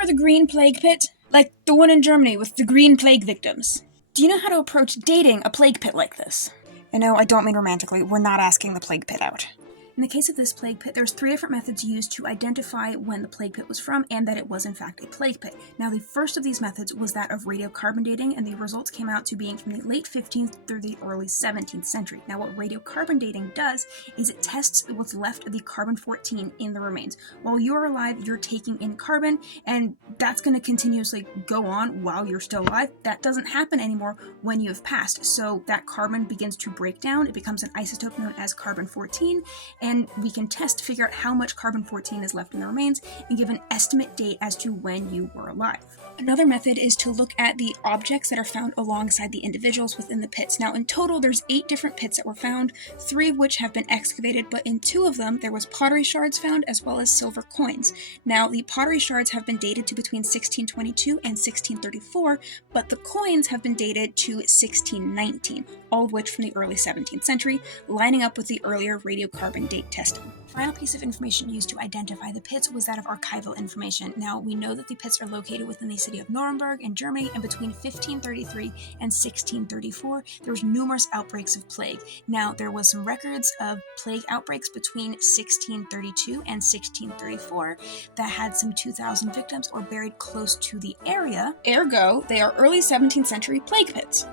remember the Green Plague Pit? Like the one in Germany with the Green Plague victims. Do you know how to approach dating a plague pit like this? And no, I don't mean romantically. We're not asking the plague pit out. In the case of this plague pit, there's 3 different methods used to identify when the plague pit was from and that it was in fact a plague pit. Now, the first of these methods was that of radiocarbon dating, and the results came out to being from the late 15th through the early 17th century. Now, what radiocarbon dating does is it tests what's left of the carbon-14 in the remains. While you're alive, you're taking in carbon, and that's going to continuously go on while you're still alive. That doesn't happen anymore when you have passed. So that carbon begins to break down. It becomes an isotope known as carbon-14, and we can test to figure out how much carbon-14 is left in the remains and give an estimate date as to when you were alive. Another method is to look at the objects that are found alongside the individuals within the pits. Now, in total, there's 8 different pits that were found, 3 of which have been excavated, but in 2 of them, there was pottery shards found as well as silver coins. Now, the pottery shards have been dated to between 1622 and 1634, but the coins have been dated to 1619, all of which from the early 17th century, lining up with the earlier radiocarbon date testing. The final piece of information used to identify the pits was that of archival information. Now, we know that the pits are located within the city of Nuremberg in Germany, and between 1533 and 1634, there was numerous outbreaks of plague. Now, there was some records of plague outbreaks between 1632 and 1634 that had some 2,000 victims or buried close to the area. Ergo, they are early 17th century plague pits.